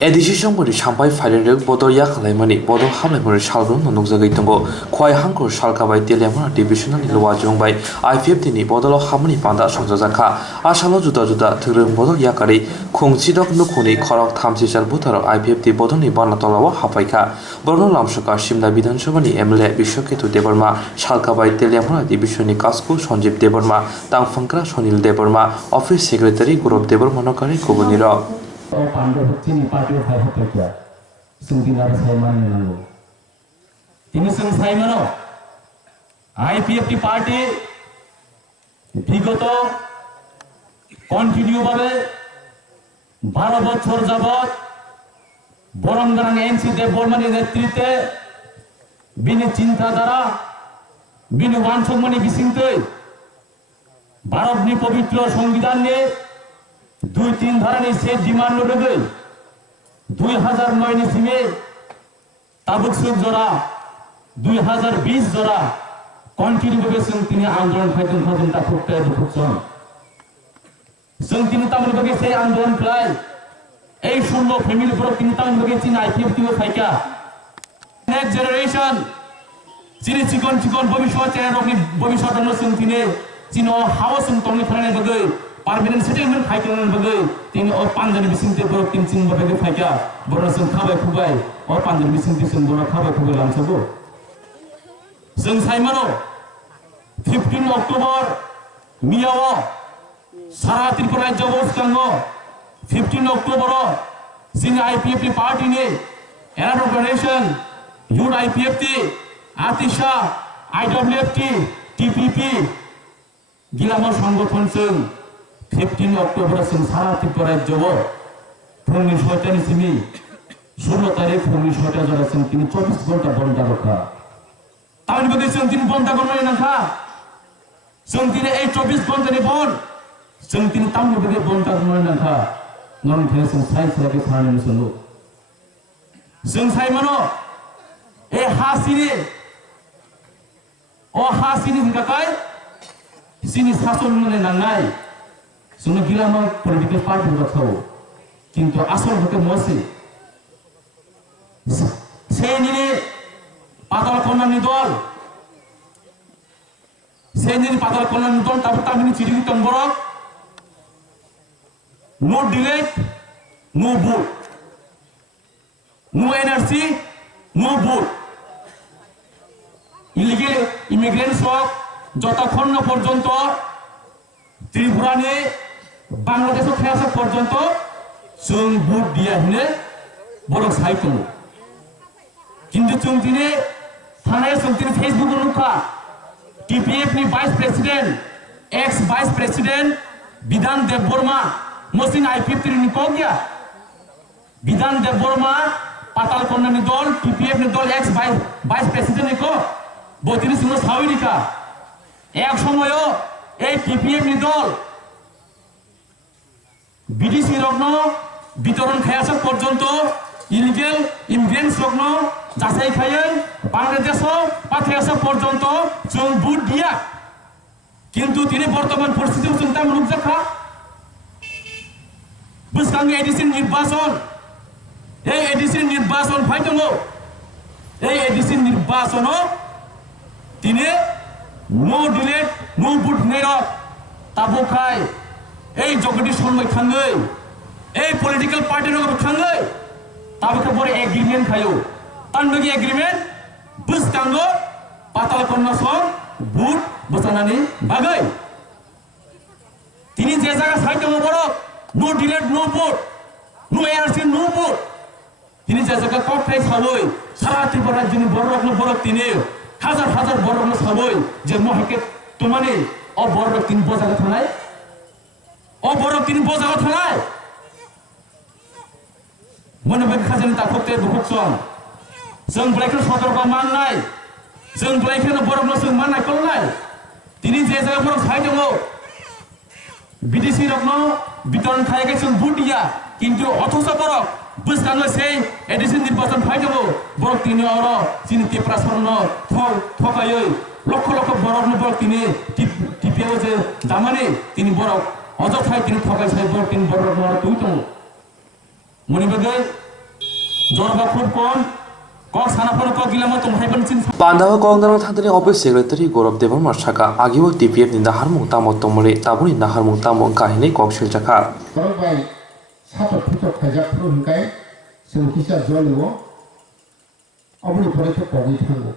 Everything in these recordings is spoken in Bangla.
Edisi mori sampai failure bodo yak laimani bodo hamlai mori salbro nonok jagai tongo khwai hangkor salkabai teleamona divisional ni lowa jongbai IPF tini bodolo hamani panda songjajaka asalo juda juda thurung bodo yakari khungchidok nukhuni khorok thamsisar butaro IPF ti bodoni banatolawa hapaika borno lamsaka simla বিধানসভানি MLA Bishwaketu Debbarma salkabai teleamona divisioni kasku Sanjib Debbarma তাংফাংকরা সনিল দেববর্মা অফিস সেক্রেটারি গৌরব দেববর্মনকারী কুবনির পাণ্ডব হচ্ছে পার্টির ভাই হতে কিয়া সুদিনার সাইমান নানো তিনি সং সাইমানো আইপিএফটি পার্টি বিগত কন্টিনিউ ভাবে 12 বছর যাবত বরমগাং এনসি দেববর্মানের নেতৃত্বে বিনি চিন্তাধারা বিনি বাঞ্ছকমণি বিচিন্তে ভারতনি পবিত্র সংবিধান নিয়ে 2-3 ধরনের সে ডিমান্ড রয়েছে 2009 সিমে তাবুক সুখ জোড়া 2020 জোড়া কন্টিনিউ ভাবে তিনি আন্দোলন ফাইতেন তা করতে দুঃখজন তিনি তামিল ভাগে সেই আন্দোলন প্রায় এই শূন্য ফ্যামিলি পুরো তিনি তামিল ভাগে চিন আইপিএফ টিও ফাইকা নেক্সট জেনারেশন চিনি চিকন চিকন ভবিষ্যৎ রকম ভবিষ্যৎ তিনি চিনো হাওয়া সুন তংনি ফরানে ভাগে পার্মানেন্ট সেটেলমেন্ট ফাইকেলেন বগে তিনি ও পাঞ্জাবি বিসিংতে বড় তিন চিন বগে ফাইকা বড় সং খাবাই খুবাই ও পাঞ্জাবি বিসিংতে সং বড় খাবাই খুবাই লামসাবো जों साइमानो 15 अक्टोबर मियाव सारा त्रिपुरा राज्य बसकांगो 15 अक्टोबर जोंनि आईपीएफटी पार्टीनि एलाबोरेशन यूथ आईपीएफटी आतिशा आईडब्ल्यूएफटी टीपीपी गिलामा संगठन जों 15 अक्टोबर जों सारा त्रिपुरा राज्य फुंनि 6टानि सिमि 16 तारिख फुंनि 6टा जरासिम তিনি 24 घन्टा बन्द रखा तामिल बगे जों दिन बन्द करनाय नाखा जों दिन 24 घन्टानि बन्द जों दिन तामिल बगे बन्द करनाय नाखा नन थे जों साइस लागे फारने सनो जों साइमानो ए हासिनि ओ हासिनि हिंगाकाय सिनि शासन मने नांनाय जोंनो गिलामा पलिटिकल पार्टी रखाव किंतु आसल हके मसे सेनिनि पाताल कन्यानि दल सेनिनि पाताल कन्यानि दल तापर तामिनि चिरिगि तंबरक no delete no vote no NRC no vote illegal immigrants যতক্ষণ পর্যন্ত ত্রিপুরানি বাংলাদেশে খেয়াসা পর্যন্ত जों ভোট দিয়া হলে বড় সাইতো কিন্তু जों দিনে থানায় जों দিনে ফেসবুক নুকা টিপিএফ নি vice president x vice president বিধান দেববর্মা মসিন আইপিএফ নি নিকো গিয়া বিধান দেববর্মা পাতাল কন্যানি দল টিপিএফ নি দল एक्स ভাইস প্রেসিডেন্ট নিকো বতিনি সুনো সাউরিকা এক সময় এই টিপিএফ নি দল বিডিসি রগ্ন বিতরণ খায়াসা পর্যন্ত ইলিগেল ইমিগ্রেন্টস রগ্ন যাচাই খায়েন বাংলাদেশ পাঠিয়াসা পর্যন্ত जों ভোট দিয়া কিন্তু তিনি বর্তমান পরিস্থিতি চিন্তা মুখ দেখা বুসকাঙ্গে এডিসি নির্বাচন এই এডিসি নির্বাচন ফাইতঙ্গ এই এডিসি নির্বাচন তিনি নো ডিলেট নো ভোট নেরক তাবুখাই এই জগতি সময় খাঙ্গৈ এই পলিটিক্যাল পার্টি রকম খাঙ্গৈ তাবুকে পরে এগ্রিমেন্ট খায়ো তানবগি এগ্রিমেন্ট বুসকাঙ্গ পাতাল কন্যা সং ভোট বসানানি বাগৈ তিনি যে জায়গা সাইতঙ্গ বড় no delete no vote no NRC no vote তিনি যে জায়গা ককটাই সাবই সারা ত্রিপুরা যিনি বড় রকম বড় তিনি হাজার হাজার বড় রকম সাবই যে মহাকে তোমানে ও বড় তিন বজাগা থানায় ও বড় তিন বজাগা থানায় মনে বেগ খাজানি তা ফক্তে দুখসং जों ब्लाइखौ सतर्क माननाय जों ब्लाइखौ बरफनो जों माननाय कलनाय তিনি যে জায়গাफोराव साइ दङ বিদেশি রত্ন বিতরণ খাইকে जों ভোট দিয়া কিন্তু অথচ বরফ বুঝকাঙ্গ সেই এডিসি নির্বাচন ফাই দङ বরফ তিনি অর চিনি ত্রিপুরা স্বর্ণ ঠকাयै লক্ষ লক্ষ বরফনো বরফ তিনি টিপিও যে দামানে তিনি বরফ অযথায় তিনি ঠকাই সাই বরফ তিনি বরফ তুই দङ মনিবেগে জনবা খুব কম কক সানাফোন কক গিলামো তোমাইবেন চিন Pandawa Kongdang Thantani Office Secretary Gorob Devan Marshaka Agiwo TPF ni Nahar Mutamo Tomori Tabuni Nahar Mutamo Kahine Kokshil Chaka Korokbai sato puto khajak pro hingkai sengkisa jolwo abuni pore to kogi thango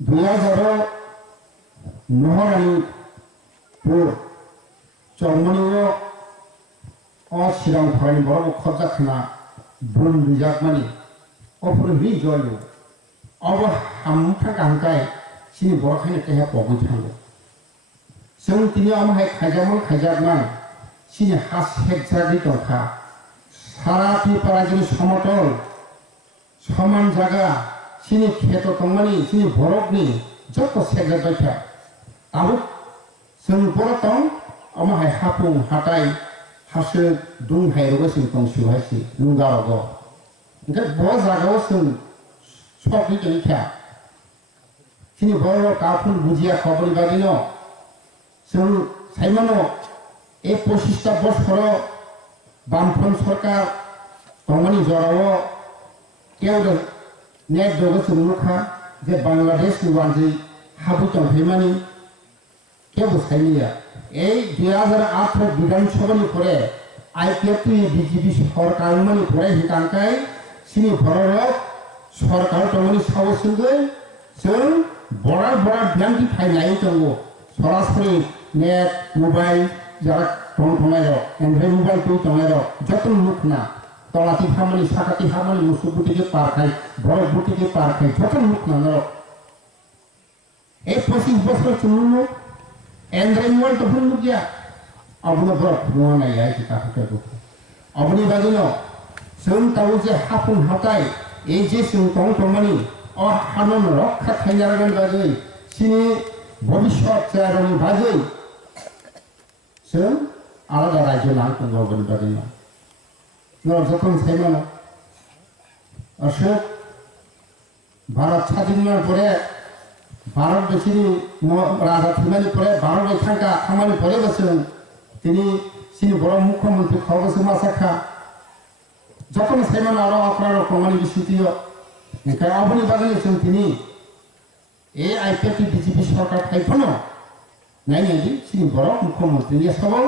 2009 pur chormoniwo o sirang phani boro khojak na bun rijak mani opur hi jolwo abo hamtha kangkai sini boro khane teha kogi thango seng tini amhai khajak man sini has hekjari tongkha সারা ত্রিপুরা যিনি সমতল সমান জায়গা সিনি ক্ষেত তংমানি সিনি বরফনি যত সেগা বাইথা আবু जों बरतं अमाहाय हापुं हाथाय हासो दुंहाय रगसिं तंसु हासि लुंगारग ओंखाय ब जागाव जों सकनि जैखा सिनि बर काफुन बुजिया खबरि बादिनो जों साइमानो ए 25टा बছर बामफ्रन सरकार तंमानि जराव केव नेट दगो सुमुखा जे बांग्लादेश निवानजि हाबु तंहैमानि केव साइनिया ए 2008 विधानसभानि परे आईपीएफ बीजेपी सरकार मानि परे हिकांकाय सिनि भरत सरकार तंमानि सावसुगै जों बड़ा ब्यांकि फाइनाय दंगो सरासरि नेट मोबाइल যারা টংটংায় এন্ড্রয়েড মোবাইল তো টংায় যত মুখনা তলাতি খামানি সাকাতি খামানি মুসুবুটিকে পার খায় বড় বুটিকে পার খায় যত মুখনা নর এই 25 বছর চুমুনো এন্ড্রয়েড মোবাইল তো ভুল গিয়া অবনে বড় ভুয়া নাই আই কি কাকে তো অবনে বাজিনো जों তাও যে হাপুন হাতায় এই যে जों টংটংমানি অ হানন রক্ষা খাইনারগন বাজৈ সিনি ভবিষ্যৎ চারনি বাজৈ जों आलादा राज्य नांगौगोन बादिनो जों जखन साइमानो अशोक भारत स्वाधीननि परे भारत देशनि राजा थैनायनि परे भारत एखांका खामानि परे जों तिनि सिनि बर मुख्यमंत्री खबसो मासाखा जखन साइमानो आरो अक्रार खामानि बिसुतियो ओंखाय अबनि बादिनो जों तिनि ए आईपीएफ बीजेपी सरकार थाइफोनो नायनायदि सिनि बर मुख्यमंत्री सबल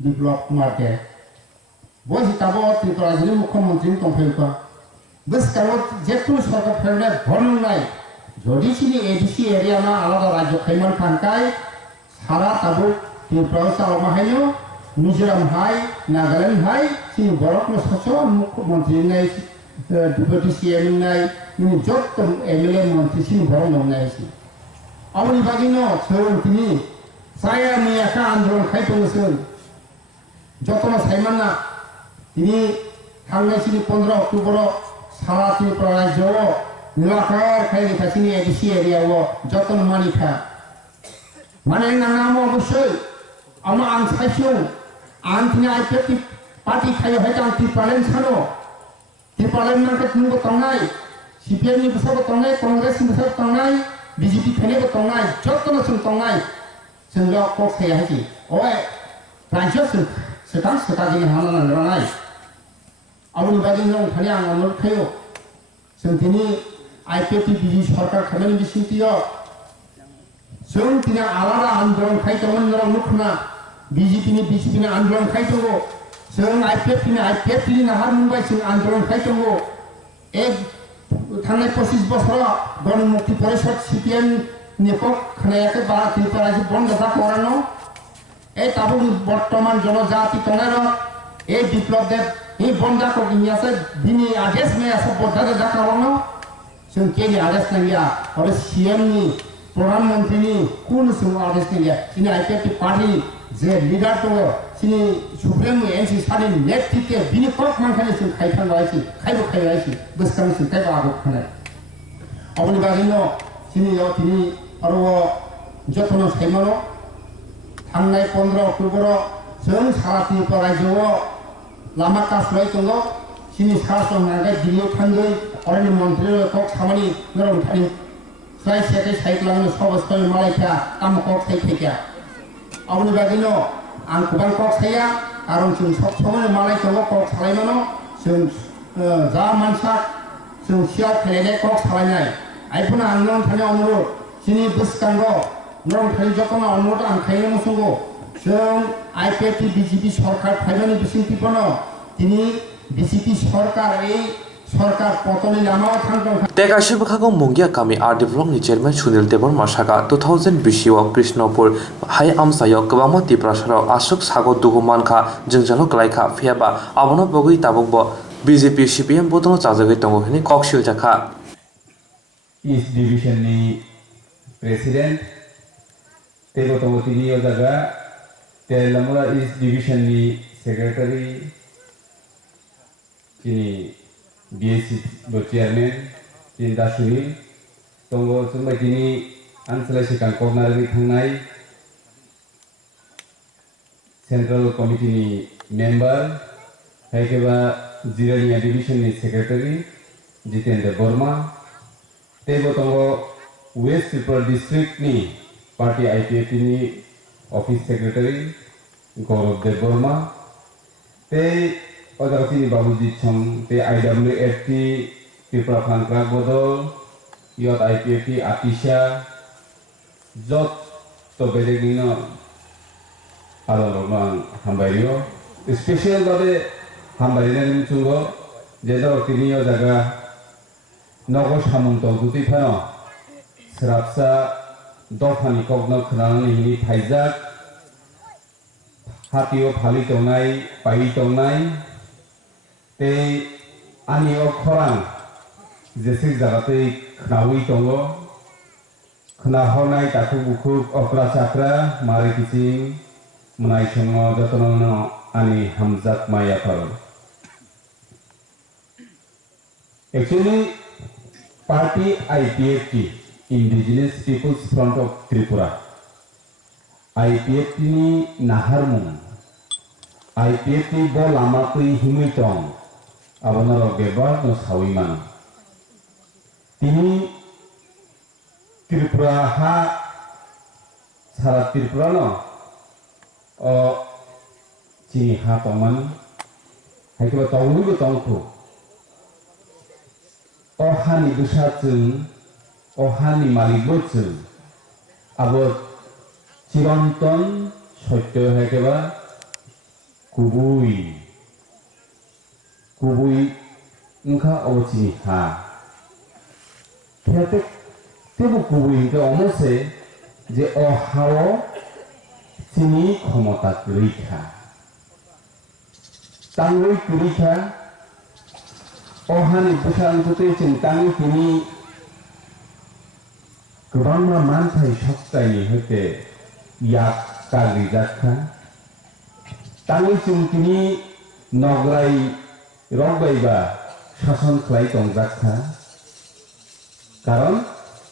बिप्लब कुमार दे बहि ताबो त्रिपुरा जिल्ला मुख्यमंत्री तंफैखा बसकारो जेतु सरकार फेरनाय भरनाय जदि सिनि एडीसी एरिया ना आलादा राज्य खैमान खानकाय सारा ताबो त्रिपुरा सालमाहायो मिजोराम हाय नागालैंड हाय सिनि बरक सचो मुख्यमंत्री नाय डिप्यूटी सीएम नाय नि जत एमएलए मंत्री सिनि बर नाय अबनि बागिनो जों तिनि साया मियाखा आन्दोलन खायतोंसोन जतन साइमाना तिनि थांनाय सिनि 15 अक्टोबर सारा त्रिपुरा राज्यआव निलाखार खायरिखासिनि एडीसी एरियाआव जतन मानिखा माने नांनाम अबश्य आमा आं साइसो आं तिनि आईपीएफ पार्टी खायो है आं त्रिपुरालेन सानो त्रिपुरालेन नांके तुंगो तंनाय सीपीएम नि बसबो तंनाय कांग्रेस नि बसबो तंनाय बीजेपी खेने को तंगाय जतन सुन तंगाय जोंल कक थाया है ओए राज्य सेटां सेटागिनि हाना नांगरानाय आउनि बादि नों खानि आं अनुरोध खायो जों दिनै आईपीएफ बीजेपी सरकार खामानि बिसिंतियो जों दिनै आलादा आन्दोलन खायदोंमोन नरम मुखना बीजेपी नि आन्दोलन खायदोंगो जों आईपीएफ नि नाहार मुंबाइ जों आन्दोलन खायदोंगो एक थांनाय 25 बছर गणमुक्ति परिषद सीपीएम निको खनायाके बारा त्रिपुरा जे बंद जाखरानो ए ताबो बर्तमान जनजाति तंगारो ए विप्लव देव ए बंद जाखो गियासे दिनि आदेश में आसे बद्दा जाखरानो जों केनि आदेश नंगिया और सीएम नि प्रधानमंत्री नि कुन जों आदेश नंगिया सिनि आईपीएफ पार्टी जे लीडर तो सिनि सुप्रीम एनसी सानि नेतृत्व बिनि कक मानखानि जों खायखां लायसि खायबो खायलायसि बसकां जों खायबो आगो खानाय अबनि बादिनो सिनि यो तिनि आरो जतन साइमानो थांनाय 15 अक्टोबर जों सारा त्रिपुरा राज्यआव लामा कासलाय दङ सिनि सासन नागाय दिल्लीयाव थांगै अरण्य मन्त्री कक खामानि नरम थानि साइ सेकै साइक्लांनो सबस्ताय मालायखा काम कक साइखैखा अबनि बादिनो आं गोबां कक साया आरो जों सब समाय मालाय दङ कक सालायमानो जों जा मानसा जों सियार फैलायनाय कक सालायनाय आइफोना आंनाव थानाय अनुरोध जोंनि बोसकांगो नों थानाय जखन अनुरोध आं खायनो मोसंगो जों आइपिएफटी बिजेपि सरकार फाइनानि बिसिंथिफोरनो दिनै बिजेपि सरकार এই सरकार पतननि लामायाव थांदों टेकाशी बखागो मुंगिया कामी आर डेभलपमेंटनि चेयरमैन सुनील देबर्मा सागा 2020 आव कृष्णपुर हाई आमसायाव गोबांमा तिप्रासाराव आसुक सागो दुगु मानखा जोंजानो गलायखा फेयाबा आबनो बगै ताबुकबो बीजेपी सीपीएम बदनो चाजगै दंगो हिनि कक्सिल जाखा East Division ni President Tego Tongo Tini Ozaga Telamura East Division ni Secretary Kini BSC Bo Chairman Tinda Sunil Tongo Sumbai Tini Ansela Sikang Kognari Thangnai Central Committee ni Member Haikeba Zirania Division ni Secretary Jitendra Burma Tego Tongo West Tripura District ni Party IPF ni Office Secretary Gaurav Dev Burma Te Odakati ni Babujit Chong Te IWFT Tripura Fan Club Bodol Yot IPFT Atisha Jot To Bedegino Alorong Hambayo Special Babe Hambayo Chungo Jeda Otini Odaga Nogo Samunto Duti Pano Srapsa Dofani Kogno Kranani Hini Taizak Hatio Pali Tongai Pai Tongai Te Anio Korang Jesik Zagate Knawi Tongo Knahonai Taku Buku Okra Chakra Mari Kicing Menai Songo Jotonono Ani Hamzat Maya Paro Actually Party IPFT Indigenous People's Front of Tripura IPFT ni Naharmung IPFT Bol Amatui Humitong Abonaro Gebar no Sawiman Tini Tripura ha Sara Tripura no O Chini ha Toman Haikaba Tonglu go Tongku Ohani Dushatun Ohani Malibotun Abot Chironton Sotyo Hakeba Kubui Nka Ochini Ha Ketek Tebu Kubui Nka Omose Je Ohao Chini Khomota Kurika Tangui Kurika Ohani Busan Putri Cintangi Kini Kebangma Mantai Shoktai Hete Yak Kali Zakha Tangi Cinkini Nograi Rogbaiba Shason Klai Tong Zakha Karon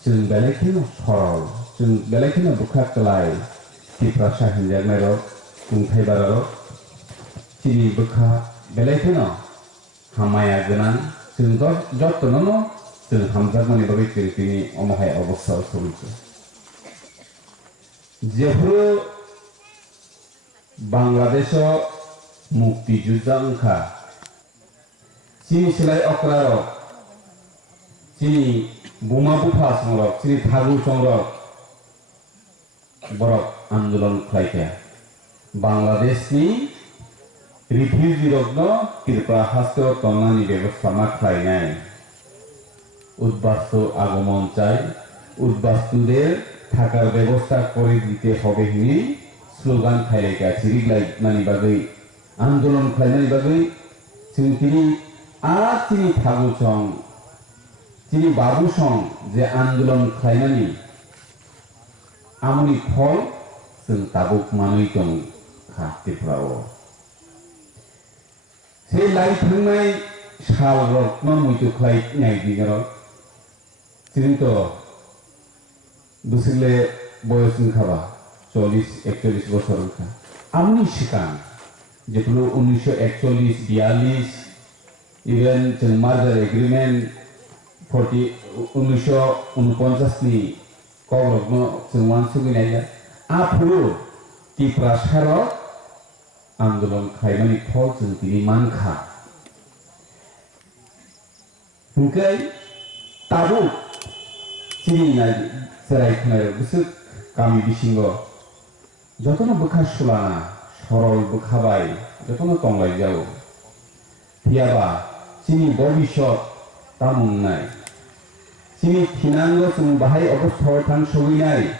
Jung Belekino Sorol Jung Belekino Bukat Kelai Tiprasa Hinjar Mero Kungtai Bararo Cini Bukat Belekino Hamaya Genan Jung Jotonono Jung Hamzat Mani Babi Kini Omahai Oboksa Solusi Jehru Bangladesh Mukti Judangka Cini Silai Okraro Cini Buma Bupa Songrok Cini Thagu Songrok Borok Andolan Klaika Bangladesh ni Refugee Rogno Tripura Hasto Tonani ବ୍ୟବস্থাमा Klainai Udbastu Agomon Chai Udbastuদের থাকার ব্যবস্থা করে দিতে হবে হিনি স্লোগান খাইলেকা চিরিগলাই নানি বাগৈ আন্দোলন খাইনানি বাগৈ চিনি চিনি থাগু সং চিনি বাবু সং যে আন্দোলন খাইনানি আমনি ফল जों তাবুক মানুই দं খাতিफ्राव সেই লাই थांनाय साल रत्न मुइतु खाइ नायदिगार चिन्तो Busile boyosin khaba 40-41 বছর উঠা আমনি শিকান যেগুলো 1941-42 ইভেন जों মার্জার এগ্রিমেন্ট 1949 ni কগ্রগ্ন जों ওয়ানসুগিনাই আফুরু ত্রিপুরা সারক আন্দোলন খাইমানি ফল जों তিনি মানখা hingkai tabuk chini na serai khnai busuk kami bisingo jotono bukha sulana sorol bukhabai jotono tonglai jao thiaba chini bobishot tamungnai chini thinango chung bahai obosthor thang soginai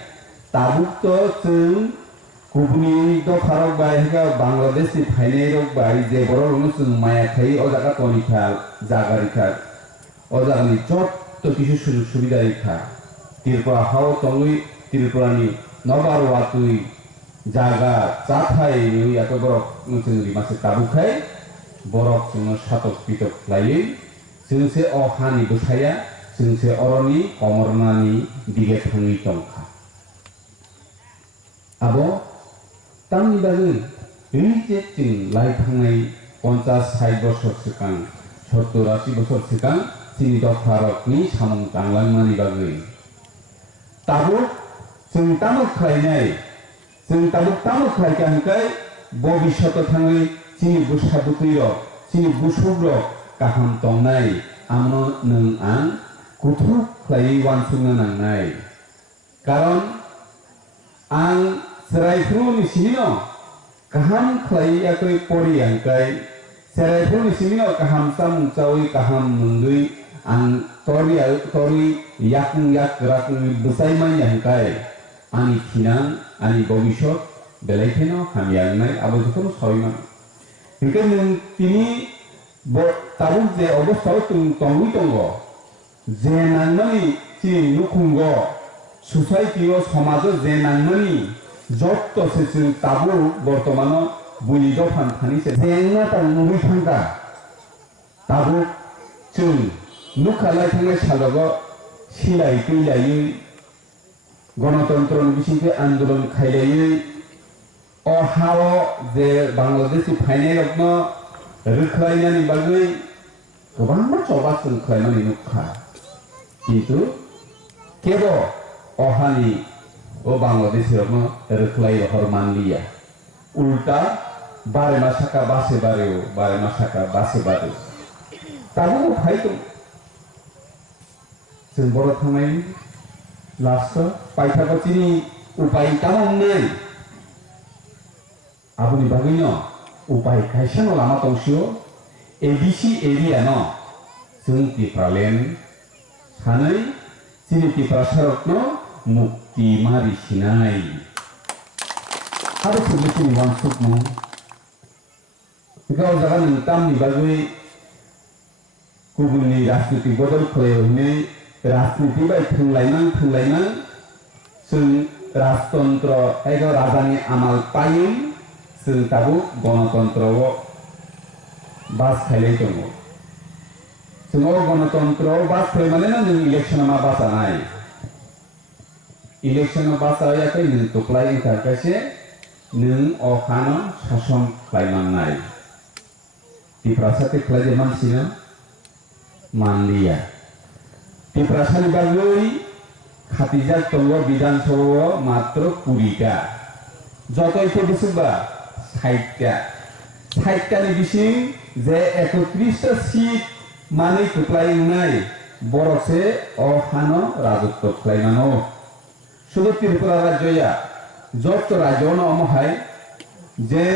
tabuk to chung kubuni do pharok bai hega bangladesh ni phainai rok bai je borok chung maya khai o jaga toni khal jagari khal o jaga ni jot to kisu sujog subida rekha tirpura hao tongui tirpura ni nobar watui jaga chathai ni ato borok chung rimase tabuk khai borok chung satok pitok lai chung se o hani bukhaya chung se oroni komornani dige thangi tongkha abo tamni bagui rinche chung lai thangai 50-60 বছর sikang 70-80 বছর sikang chini do pharok ni samung tanglangmani bagui tabuk chung tamuk khlainai chung tabuk khlaika hingkai bobishot thangai chini busabutui rok chini busuk rok kaham tongnai amno nung ang kuthuk khlai wansungna nangnai karon ang serai ni sinino kaham khlai akoi pori angkai serai ni sinino kaham samung chawi kaham mungui ang tori yakung yak rakung busai mai angkai ani thinang ani bobishot belai theno hamyangnai abo jotono sawiman hingkai nung tini tabuk je obosthao tongui tongo je nangmani chini nukhungo society o somajo je nangmani jotto se chung tabuk bortomano buli dofan thani se jengna tang nugui thangka tabuk chung nukhalai thangai salogo silai tuilai গণতন্ত্র বিশিষ্টে আন্দোলন খাইলাই ও হাও যে বাংলাদেশি ফাইনাই রত্ন রুখাইনানি বাগৈ গোबां बाथ्रा जों खालामनानै नुखा किन्तु केवल अहानि ओ बांग्लादेश रत्न रख्लाय हरमानलिया उल्टा बारे मासाका बासे बारे ताबो फाइतो जों बर' थांनाय लास्ट पाइथागतिनि उपाय तामंनाय आबुनि बागैनो उपाय खायसेनो लामा दंसियो एडिसि एरिया न जों टिप्रालेण्ड सानै जोंनि टिप्रा सारकनो मुक्ति मारिसिनाय आरो सोरबिथिं वानसुकनो गाव जागा नोंथांनि बागै गुबुननि राजनीति बदल खालामनानै राजनीति बाय थोंलायनां जों राजतंत्र एबा राजानि आमाल पायो जों दाबो गणतंत्रआव बास खायलाय दङ जों गणतंत्रआव बास खालामनानै नों इलेक्शनाव मा बासानाय इलेक्शनाव बासायाखै नों तख्लाय ओंखारखायसे नों अखानो शासन खालामनाय टिप्रासाते खालाय मानसिनो मानलिया टिप्रासानि बागै खातिजाक दङ विधानसभायाव मात्र 20टा जतयसे बिसुबा 60टानि बिसिं जे 31टा सीट माने खोख्लायनाय बरसे अखानो राजत्व खालायनानो शुद्ध त्रिपुरा राज्यया जत राज्यनो अमहाय जे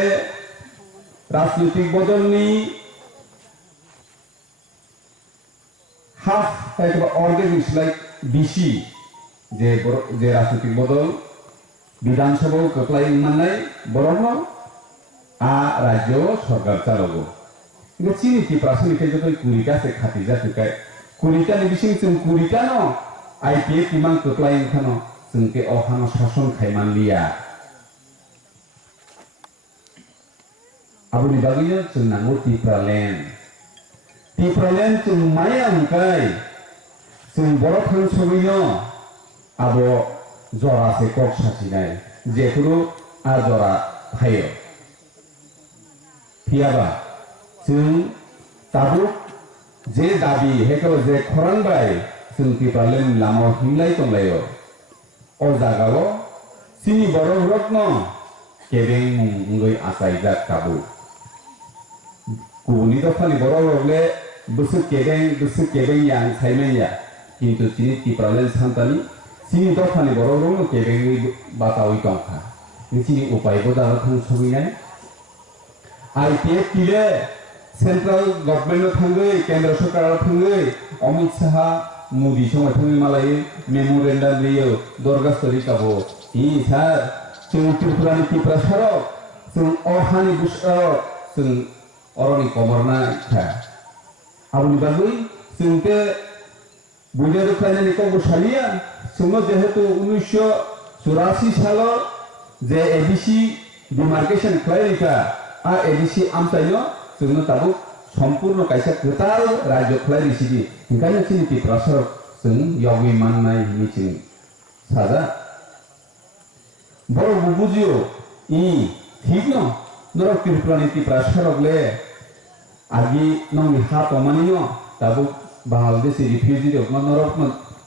राजनीतिक बदलनि हाफ एबा अर्गेनिक्स लाइक बीसी जे राजनीतिक बदल विधानसभायाव खोख्लायनानै बरनो आ राज्य सरकार चालगो কিন্তু চিনি প্রাথমিক যত 20টা সে খাতি যাতকাय 20টা नि बिसिं जों 20टा न आईपीएफ किमान खोख्लायन खानो जोंके अहानो शासन खायमानलिया आबुनि बागैनो जों नांगौ टिप्रालेण्ड जों माया अंकाय जों बर' थांसबैनो आबो जरासे कक सासिनाय जेखुनु आ जरा फायो फियाबा जों दाबो जे दाबि हेखौ जे खरांबाय जों टिप्रालेण्ड लामाव हिंलाय दंलायो अ जागाव सिनि बर' रत्न केबें मुंगै आसायजाक काबु गुबुननि दफानि बर' रगले busu kebeng yang saimeng ya কিন্তু তিনি টিপ্রালেন সান্তানি তিনি দফানি বড় রং কেবেংনি বাতাওই দংখা তিনি উপায় বদার থাং সবিনাय आईपीएफ किले सेंट्रल गवर्नमेंट थांगै केंद्र सरकार थांगै अमित शाह मोदी समय थांगै मालाय मेमोरेंडाम लियो दरगास्तरि काबो इ सार जों त्रिपुरानि टिप्रासाराव जों अहानि बुसराव जों अरनि कमरना था आबुनि बागै जोंते बुइदारो खायनानि कबसालिया जों जेहेतु 1984 सालाव जे एबीसी डिमार्केशन खायरिका आ एबीसी आमताइनो जोंनो ताबो सम्पूर्ण कायसा गोतार राज्य खायरिसिदि ओंखायनो जोंनि टिप्रासाराव जों यावै माननाय मिथिं साजा बर' बुजियो इ ठीक न नरक त्रिपुरानि टिप्रासारावले आगि नंनि हा तमानिनो ताबो बांलादेश रिफ्यूजी दं नरक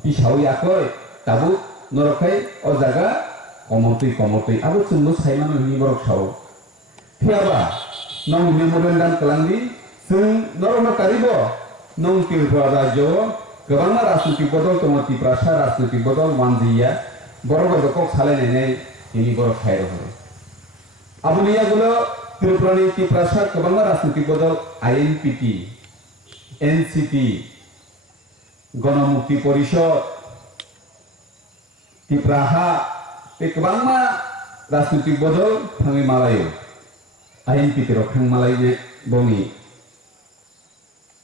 पिसाव याखै ताबो नरखाय अ जागा कमतै आबो जोंनो सायमानो नि बरक साव फियाबा नंनि मेमोरेंडाम खालामदि जों नरक कारिबो नं त्रिपुरा राज्य गोबां राजनीतिक बदल दङ टिप्रासा राजनीतिक बदल मानजिया बर' गदक सालायनानै ini borok khair hore abuniya gulo त्रिपुरानि टिप्रासा गोबां राजनीतिक बदल INPT NCT गणमुक्ति परिषद टिप्राहा बे गोबां राजनीतिक बदल थाङै मालायो INPT रok थां मालायने बनि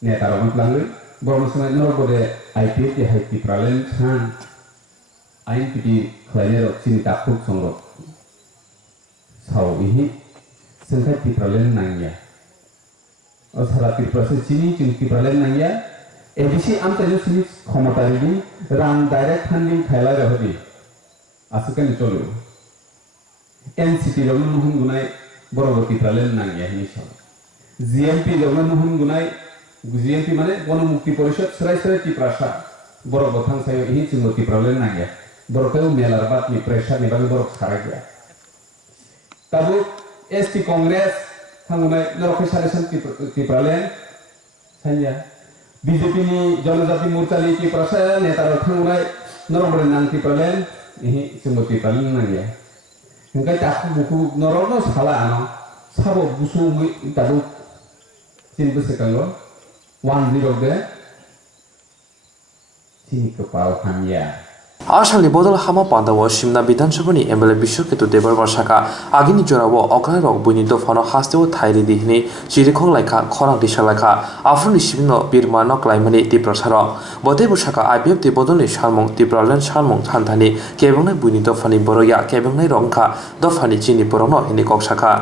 नेता रक लाङो बरमसनाय नरबदे IPF हाय टिप्रालेन सान INPT खायने रक सिनि दाखुक संरक साव इहि संखा टिप्रालेन नांगिया और सारा टिप्रासे सिनि जों टिप्रालेन नांगिया एबीसी आमताइनो सिनि क्षमतारिनि रां डाइरेक्ट फंडिंग खायला रहदि आसुकानि चलो NCT रक नुहुन गुनाय बरबो टिप्रालेन नांगिया हिनि साव GMP रक नुहुन गुनाय GMP माने गणमुक्ति परिषद सराय टिप्रासा बरबो थांसायो इहि जों टिप्रालेन नांगिया बरकाय मेलार बातनि प्रेसार नि बागै बरक सारायगया ताबो ST कांग्रेस थांनाय नरखाय सालेसन टिप्रालेन साइया बीजेपी नि जनजाति मोर्चानि टिप्रासा नेता थांनाय नरबरे नां टिप्रालेन इहि जों टिप्रालेन नांगिया ओंखाय दाखु बुखु नरनो साला आनो साबो बुसु ताबो सिन बोसोकांलो 10 दे सिनि कपाल हामिया आसामनि बदल हामा पान्दाव सिमना विधानसभानि एमएलए बिश्वकेतु देबरबार शाखा आगिनि जराव अग्राय रक बुनि दफानो हास्तेव थाइरि दिहिनि चिरिखं लायखा खरां दिशा लायखा आफुनि सिबिनो बिरमानो क्लाइमानि टिप्रासार बदेबो शाखा IPF ति बदलनि सारमं टिप्रालेन सारमं थान्थानि केबंनाय बुनि दफानि बरया केबंनाय रंखा दफानि चिनि बरनो हिनि कक शाखा